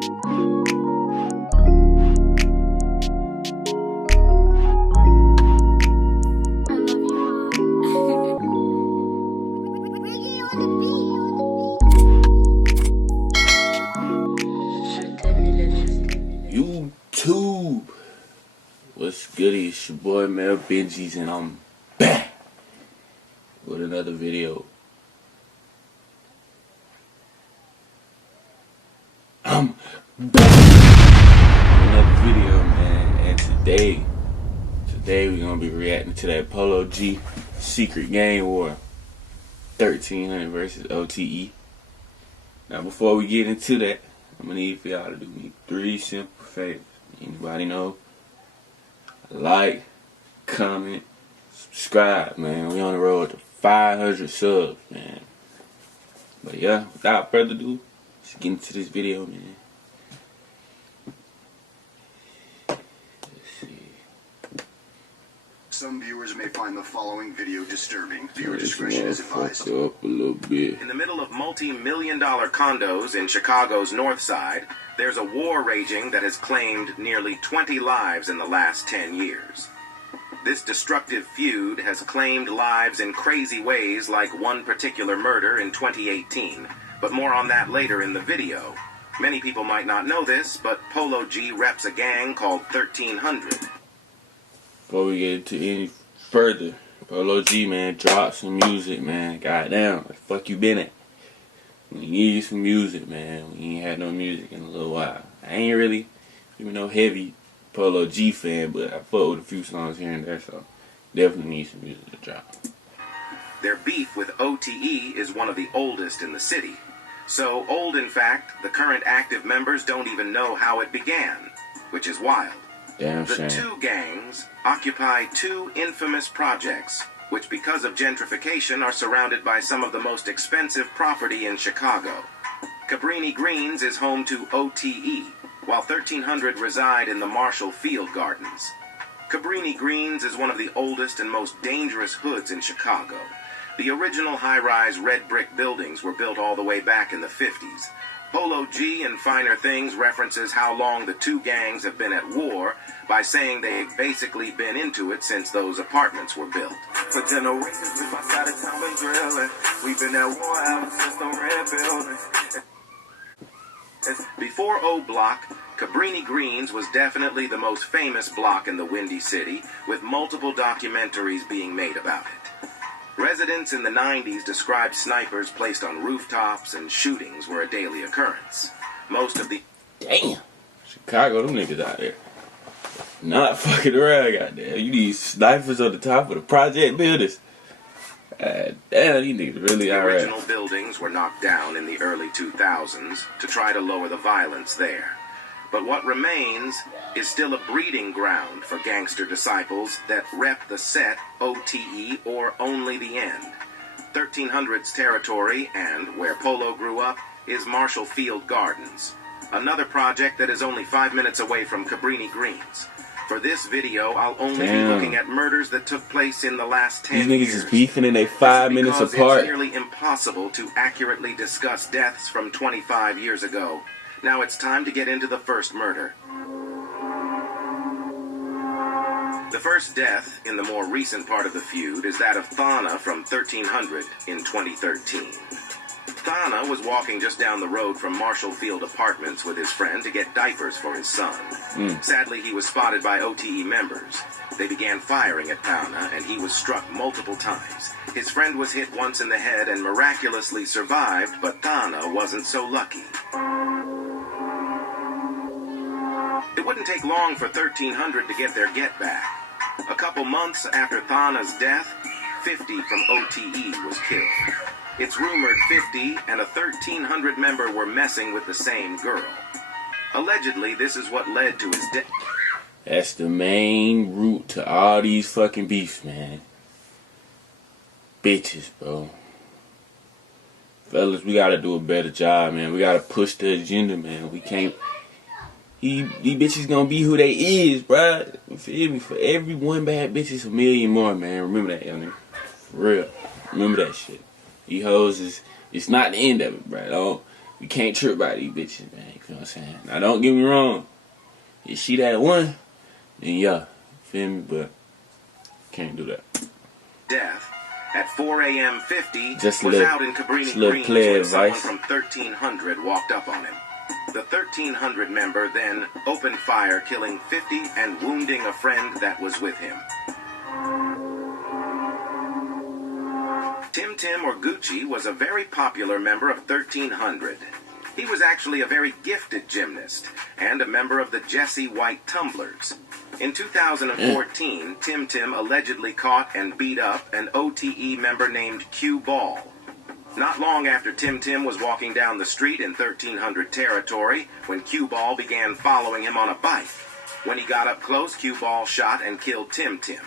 YouTube, what's goody? It's your boy MELLBENJIS, and I'm back with another video. I'm back with another video, man. And today we're gonna be reacting to that Polo G Secret Gang War 1300 versus OTE. Now, before we get into that, I'm gonna need for y'all to do me 3 simple favors. Anybody know? Like, comment, subscribe, man. We on the road to 500 subs, man. But yeah, without further ado, let's get into this video, man. Some viewers may find the following video disturbing. Viewer discretion is advised. Up a little bit. In the middle of multi-million-dollar condos in Chicago's North Side, there's a war raging that has claimed nearly 20 lives in the last 10 years. This destructive feud has claimed lives in crazy ways, like one particular murder in 2018. But more on that later in the video. Many people might not know this, but Polo G reps a gang called 1300. Before we get into any further, Polo G, man, drop some music, man. Goddamn, where the fuck you been at? We need some music, man. We ain't had no music in a little while. I ain't really even no heavy Polo G fan, but I fuck with a few songs here and there, so definitely need some music to drop. Their beef with OTE is one of the oldest in the city. So old, in fact, the current active members don't even know how it began, which is wild. Damn the shame. two gangs occupy 2 infamous projects, which because of gentrification are surrounded by some of the most expensive property in Chicago. Cabrini Greens is home to OTE, while 1300 reside in the Marshall Field Gardens. Cabrini Greens is one of the oldest and most dangerous hoods in Chicago. The original high-rise red brick buildings were built all the way back in the 50s. Polo G and Finer Things references how long the two gangs have been at war by saying they've basically been into it since those apartments were built. For generations, we my side of town been drilling. We've been at war ever since the red buildings. Before O Block, Cabrini Greens was definitely the most famous block in the Windy City, with multiple documentaries being made about it. Residents in the 90s described snipers placed on rooftops, and shootings were a daily occurrence. Most of the... Damn. Chicago, them niggas out there. Not fucking around, goddamn. You need snipers on the top of the project buildings. Damn, these niggas really out there. The original buildings were knocked down in the early 2000s to try to lower the violence there. But what remains is still a breeding ground for gangster disciples that rep the set OTE or Only the End. 1300's territory, and where Polo grew up, is Marshall Field Gardens, another project that is only 5 minutes away from Cabrini Greens. For this video, I'll only be looking at murders that took place in the last 10 years. These niggas is beefing and they 5 minutes apart. It's nearly impossible to accurately discuss deaths from 25 years ago. Now it's time to get into the first murder. The first death in the more recent part of the feud is that of Thana from 1300 in 2013. Thana was walking just down the road from Marshall Field Apartments with his friend to get diapers for his son. Sadly, he was spotted by OTE members. They began firing at Thana, and he was struck multiple times. His friend was hit once in the head and miraculously survived, but Thana wasn't so lucky. It wouldn't take long for 1300 to get their get back. A couple months after Thana's death, 50 from OTE was killed. It's rumored 50 and a 1300 member were messing with the same girl. Allegedly, this is what led to his death. That's the main root to all these fucking beefs, man. Bitches, bro. Fellas, we gotta do a better job, man. We gotta push the agenda, man. We can't... These bitches gonna be who they is, bruh. You feel me? For every one bad bitch, it's a million more, man. Remember that, young nigga. For real. Remember that shit. These hoes is... It's not the end of it, bruh. we can't trip by these bitches, man. You feel what I'm saying? Now, don't get me wrong. If she that one, then yeah, feel me? But can't do that. Death at 4 a.m. 50 just was little, out in Cabrini Greens when someone from 1300 walked up on him. The 1300 member then opened fire, killing 50 and wounding a friend that was with him. Tim Tim or Gucci was a very popular member of 1300. He was actually a very gifted gymnast and a member of the Jesse White Tumblers. In 2014, Tim Tim allegedly caught and beat up an OTE member named Q Ball. Not long after Tim Tim was walking down the street in 1300 territory when Q Ball began following him on a bike. When he got up close, Q Ball shot and killed Tim Tim.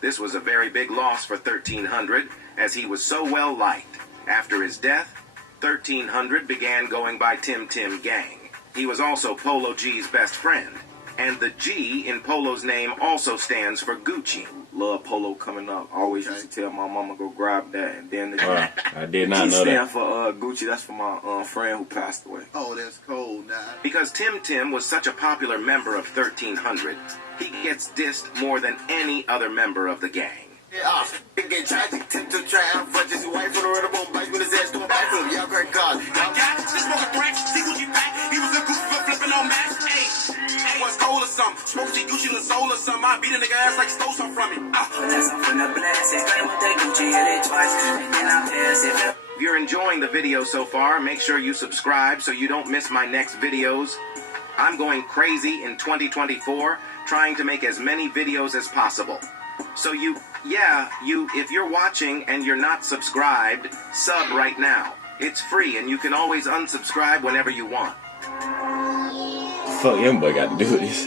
This was a very big loss for 1300 as he was so well liked. After his death, 1300 began going by Tim Tim Gang. He was also Polo G's best friend. And the G in Polo's name also stands for Gucci. Love Polo coming up. Always used to tell my mama go grab that. And then the I did not G know stand that. for Gucci. That's for my friend who passed away. Oh, that's cold now. Because Tim Tim was such a popular member of 1300, he gets dissed more than any other member of the gang. Yeah, it get tragic. Tip to try out front. Just white for the red bone bike with his ass going back from. Y'all great cars. Y'all got it. Just smoke a crack. See Gucci back. He was a goofy for flipping on max. Hey, was cold or something. Smoke see Gucci in the soul or something. I beat a nigga ass like he stole something from me. If you're enjoying the video so far, make sure you subscribe so you don't miss my next videos. I'm going crazy in 2024, trying to make as many videos as possible. So if you're watching and you're not subscribed, sub right now. It's free and you can always unsubscribe whenever you want. Fuck, young boy got to do this.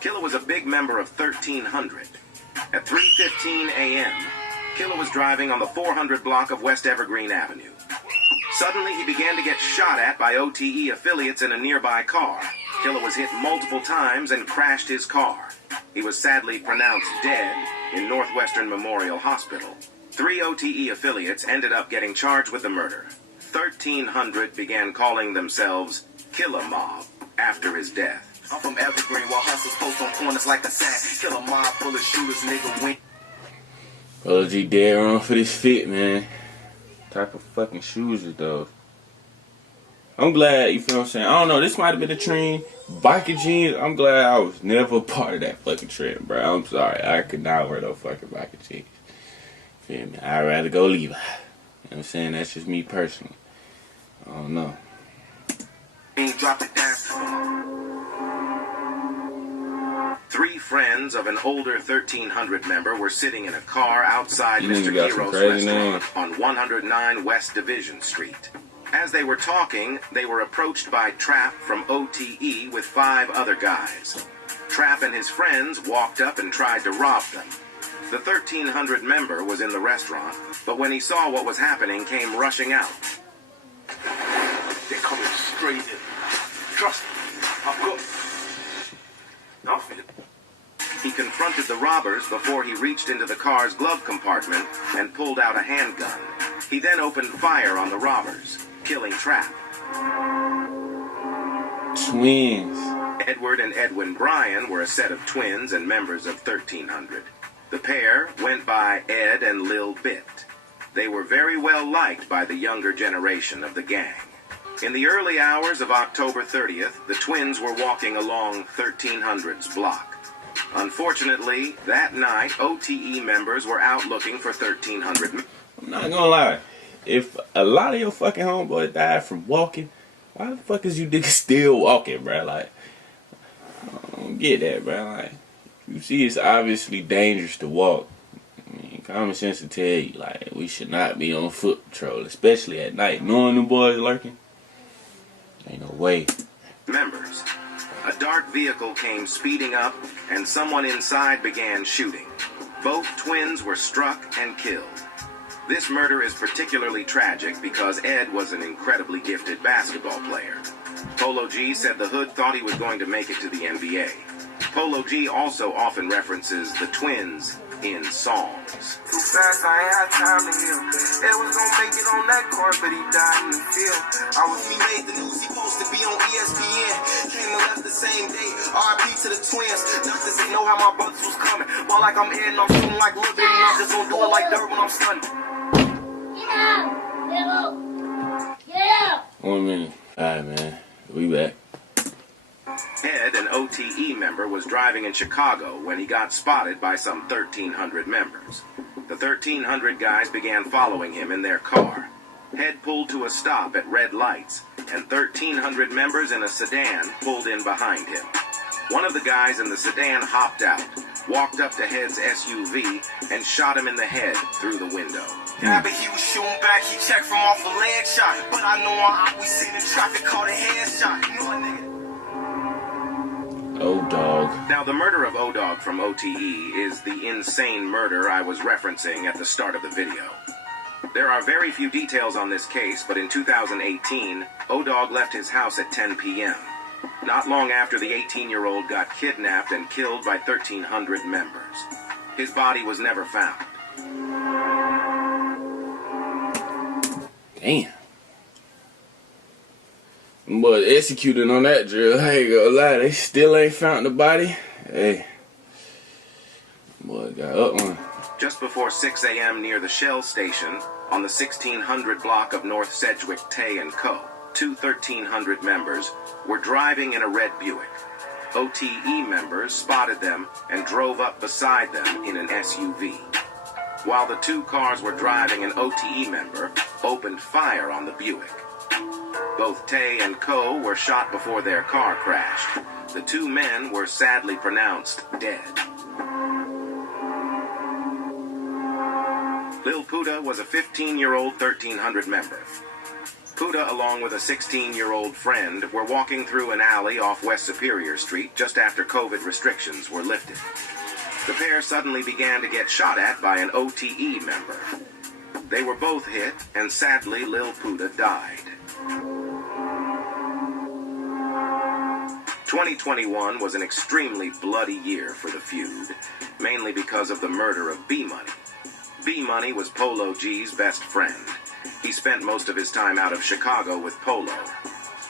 Killer was a big member of 1300. At 3:15 a.m., Killer was driving on the 400 block of West Evergreen Avenue. Suddenly, he began to get shot at by OTE affiliates in a nearby car. Killer was hit multiple times and crashed his car. He was sadly pronounced dead in Northwestern Memorial Hospital. 3 OTE affiliates ended up getting charged with the murder. 1300 began calling themselves Killer Mob after his death. I'm from Evergreen, while hustlers post on corners like a sign. Kill a mob full of shooters, nigga. Win. Polo G dead wrong for this fit, man. Type of fucking shoes are those? I'm glad, you feel what I'm saying? I don't know, this might have been a trend. Biker jeans, I'm glad I was never part of that fucking trend, bro. I'm sorry, I could not wear those fucking biker jeans. Feel me? I'd rather go Levi. You know what I'm saying? That's just me personally. I don't know. Drop it down. 3 friends of an older 1300 member were sitting in a car outside You Mr. got some Hero's crazy restaurant names. on 109 West Division Street. As they were talking, they were approached by Trap from OTE with 5 other guys. Trap and his friends walked up and tried to rob them. The 1300 member was in the restaurant, but when he saw what was happening, came rushing out. They're coming straight in. Trust me. I've got... I'm feeling... He confronted the robbers before he reached into the car's glove compartment and pulled out a handgun. He then opened fire on the robbers, killing Trap. Twins. Edward and Edwin Bryan were a set of twins and members of 1300. The pair went by Ed and Lil Bit. They were very well liked by the younger generation of the gang. In the early hours of October 30th, the twins were walking along 1300's block. Unfortunately, that night, OTE members were out looking for 1300. I'm not gonna lie. If a lot of your fucking homeboys died from walking, why the fuck is you niggas still walking, bro? Like, I don't get that, bro. Like, you see it's obviously dangerous to walk. I mean, common sense will tell you, like, we should not be on foot patrol, especially at night. Knowing them boys lurking, ain't no way. Members. A dark vehicle came speeding up, and someone inside began shooting. Both twins were struck and killed. This murder is particularly tragic because Ed was an incredibly gifted basketball player. Polo G said the hood thought he was going to make it to the NBA. Polo G also often references the twins in songs. Too fast, I ain't had time to heal. It was gonna make it on that court, but he died in the field. He made the news, he supposed to be on ESPN. Came and left the same day. RIP to the twins. Doctors didn't know how my brothers was coming. Ball like I'm in, I'm shooting like Lil Baby, and I'm just gonna do it like dirt when I'm stunning. Get out! Get out! Get out! 1 minute. Alright, man. We back. Ed, an OTE member, was driving in Chicago when he got spotted by some 1,300 members. The 1,300 guys began following him in their car. Ed pulled to a stop at red lights, and 1,300 members in a sedan pulled in behind him. One of the guys in the sedan hopped out, walked up to Head's SUV, and shot him in the head through the window. Yeah, but he was shooting back, he checked from off a leg shot. But I know I always seen the traffic caught a headshot. You know what, nigga? O-Dog. Now, the murder of O-Dog from OTE is the insane murder I was referencing at the start of the video. There are very few details on this case, but in 2018, O-Dog left his house at 10 p.m. Not long after the 18-year-old got kidnapped and killed by 1,300 members. His body was never found. Damn. But executing on that drill, I ain't gonna lie, they still ain't found the body. Hey. Boy, got up one. Just before 6 a.m. near the Shell station on the 1600 block of North Sedgwick, Tay & Co., two 1,300 members were driving in a red Buick. OTE members spotted them and drove up beside them in an SUV. While the two cars were driving, an OTE member opened fire on the Buick. Both Tay and Co. were shot before their car crashed. The two men were sadly pronounced dead. Lil Puda was a 15-year-old 1,300 member. Puda, along with a 16-year-old friend, were walking through an alley off West Superior Street just after COVID restrictions were lifted. The pair suddenly began to get shot at by an OTE member. They were both hit, and sadly, Lil Puda died. 2021 was an extremely bloody year for the feud, mainly because of the murder of B-Money. B-Money was Polo G's best friend. He spent most of his time out of Chicago with Polo.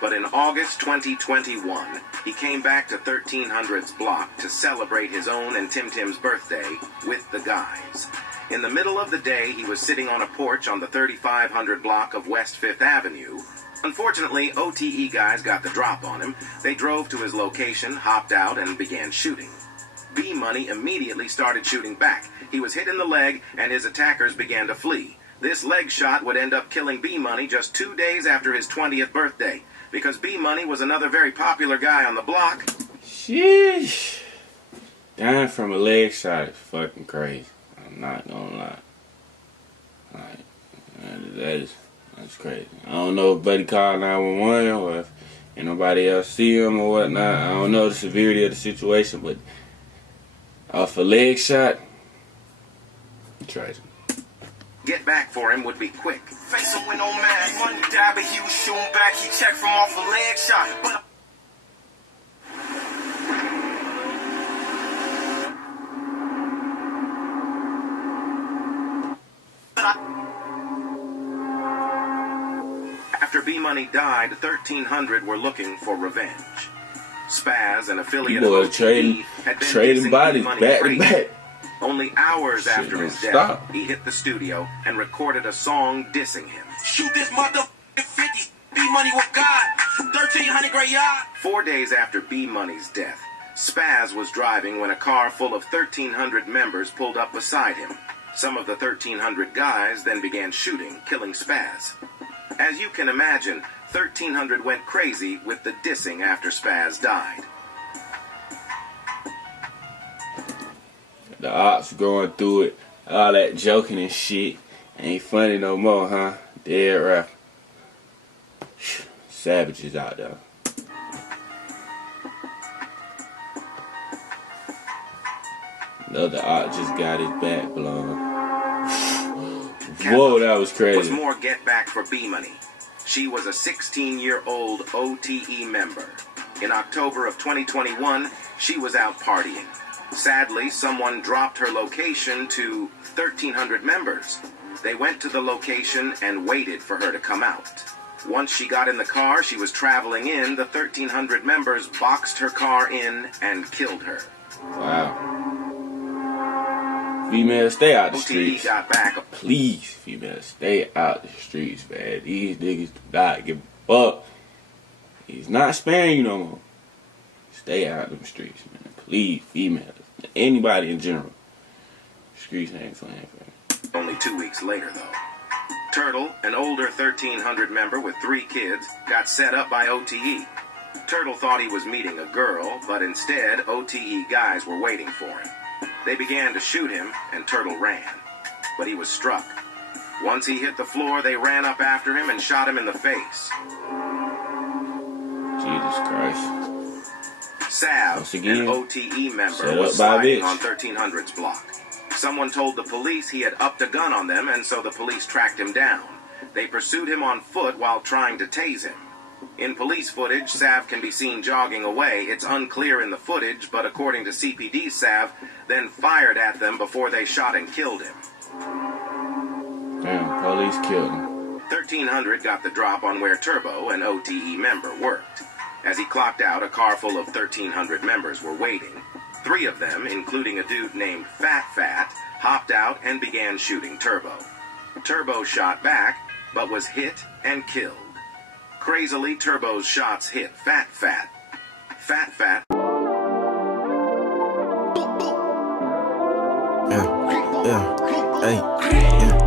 But in August 2021, he came back to 1300's block to celebrate his own and Tim Tim's birthday with the guys. In the middle of the day, he was sitting on a porch on the 3500 block of West 5th Avenue. Unfortunately, OTE guys got the drop on him. They drove to his location, hopped out, and began shooting. B-Money immediately started shooting back. He was hit in the leg, and his attackers began to flee. This leg shot would end up killing B-Money just 2 days after his 20th birthday, because B-Money was another very popular guy on the block. Sheesh. Dying from a leg shot is fucking crazy. I'm not gonna lie. Like, that's crazy. I don't know if Buddy called 911 or if anybody else see him or whatnot. I don't know the severity of the situation, but off a leg shot, tragic. Get back for him would be quick. Face him with no mask. Money died, but he was shooting back. He checked from off a leg shot. But After B-Money died, 1300 were looking for revenge. Spaz, an affiliate People of are OTE, had been trading dissing bodies B-Money back to crazy. back. Only hours Shit after don't his death, stop. he hit the studio and recorded a song dissing him. shoot this motherfucking 50. B-Money with God. 1300 great yard. 4 days after B-Money's death, Spaz was driving when a car full of 1,300 members pulled up beside him. Some of the 1,300 guys then began shooting, killing Spaz. As you can imagine, 1,300 went crazy with the dissing after Spaz died. The ops going through it, all that joking and shit. Ain't funny no more, huh? Dead rap. Savages out there. Another op just got his back blown. Whoa, that was Was crazy. more get back for B-Money. She was a 16-year-old OTE member. In October of 2021, she was out partying. Sadly, someone dropped her location to 1,300 members. They went to the location and waited for her to come out. Once she got in the car she was traveling in, the 1,300 members boxed her car in and killed her. Wow. Females, stay out the OTE streets. got back. Please, females, stay out the streets, man. These niggas do not give a fuck. He's not sparing you no more. Stay out of them streets, man. Please, females. Anybody in general. Streets ain't playing for me. Only 2 weeks later, though. Turtle, an older 1,300 member with 3 kids, got set up by OTE. Turtle thought he was meeting a girl, but instead, OTE guys were waiting for him. They began to shoot him, and Turtle ran. But he was struck. Once he hit the floor, they ran up after him and shot him in the face. Jesus Christ. Sav, Once again, an OTE member, set was up by a sliding bitch. on 1300's block. Someone told the police he had upped a gun on them, and so the police tracked him down. They pursued him on foot while trying to tase him. In police footage, Sav can be seen jogging away. It's unclear in the footage, but according to CPD, Sav then fired at them before they shot and killed him. Damn, police killed him. 1300 got the drop on where Turbo, an OTE member, worked. As he clocked out, a car full of 1,300 members were waiting. 3 of them, including a dude named Fat, hopped out and began shooting Turbo. Turbo shot back, but was hit and killed. Crazily, Turbo's shots hit Fat. Yeah, hey, yeah.